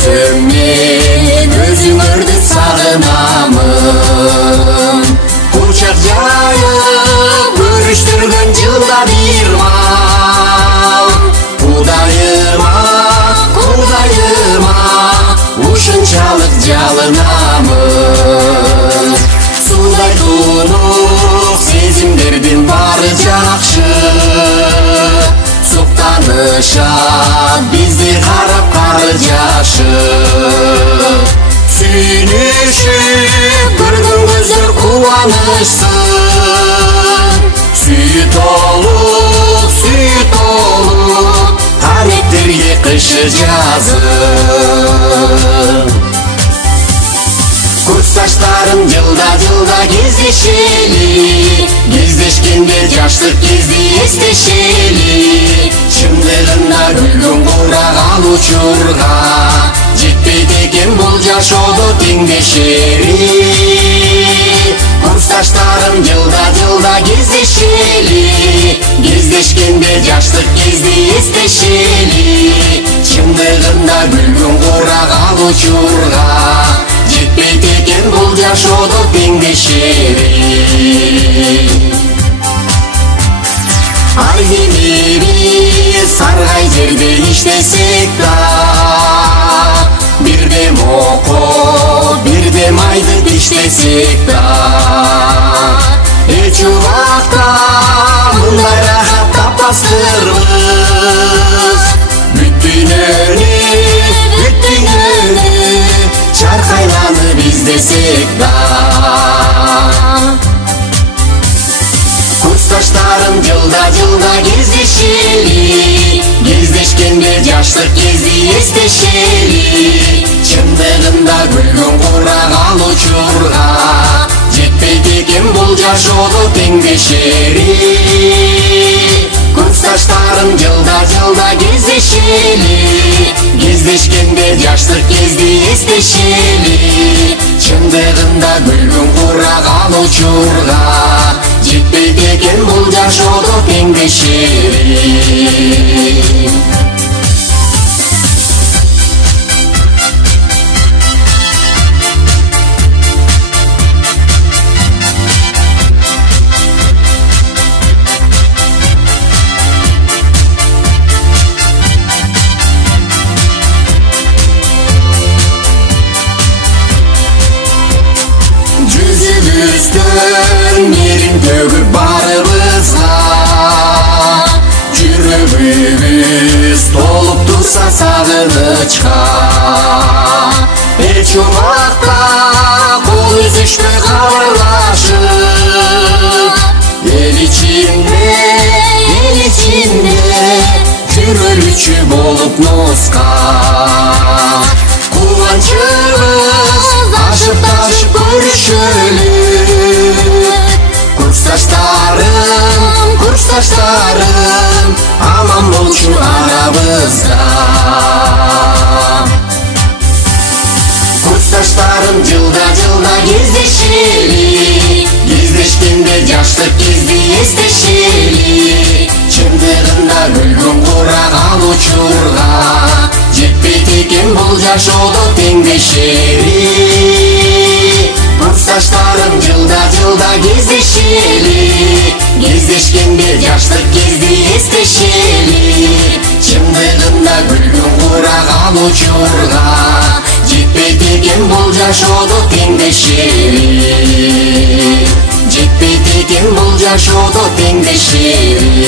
көрсөм мен өзүңөрдү сагынамын. Кучак жайып көрүштүргөн жылда бир мал. Кудайыма, Кудайыма ушунчалык жалынамын. Судай тунук сезимдердин баары жакшы, суктанышат бизди карап кары жашы. Сүйүнүшүп көргөн көздөр кубанычсын. Сүйүү толук таректерге кышы жазын. Курсташтарым жылда кездешели, кездешкенде жаштык кезди эстешели. Чындыгында күлгөн кураган учурга жетпейт экен бул жашоодо теңдешери. Курсташтарым жылда кездешели, кездешкенде жаштык кезди эстешели. Чындыгында күлгөн кураган учурга жетпейт экен бул жашоодо теңдешери. Айдемири саргай жерде иштесек да, бирдем окоп, бирдем айдып иштесек да, эч убакта мындай рахат таппастырбыз. Бүт дүйнөнү чаркайланып издесек да. Курсташтарым жылда кездешели, кездешкенде жаштык кезди эстешели. Чындыгында күлгөн кураган учурга жетпейт экен бул жашоодо теңдешери. Курсташтарым жылда кездешели, кездешкенде жаштык кезди эстешели. Чындыгында күлгөн кураган учурга жетпейт экен бул жашоодо теңдешери. Жүзүбүздөн мээрин төгүп барыбызга, жүрөгүбүз толуп турса сагынычка. Эч убакта кол үзүшпөй кабарлашып, эл ичинде жүрөлүчү болуп носка. Кубанчыбыз ашып көрүшөлү. Курсташтарым аман болчу арабызда. Курсташтарым жылда кездешели, кездешкенде жаштык кезди эстешели. Чындыгында күлгөн кураган учурга жетпейт экен бул жашоодо теңдешери. Курсташтарым жылда кездешели, кездешкенде жаштык кезди эстешели. Чындыгында күлгөн кураган учурга жетпейт экен бул жашоодо теңдешери. Жетпейт экен бул жашоодо теңдешери.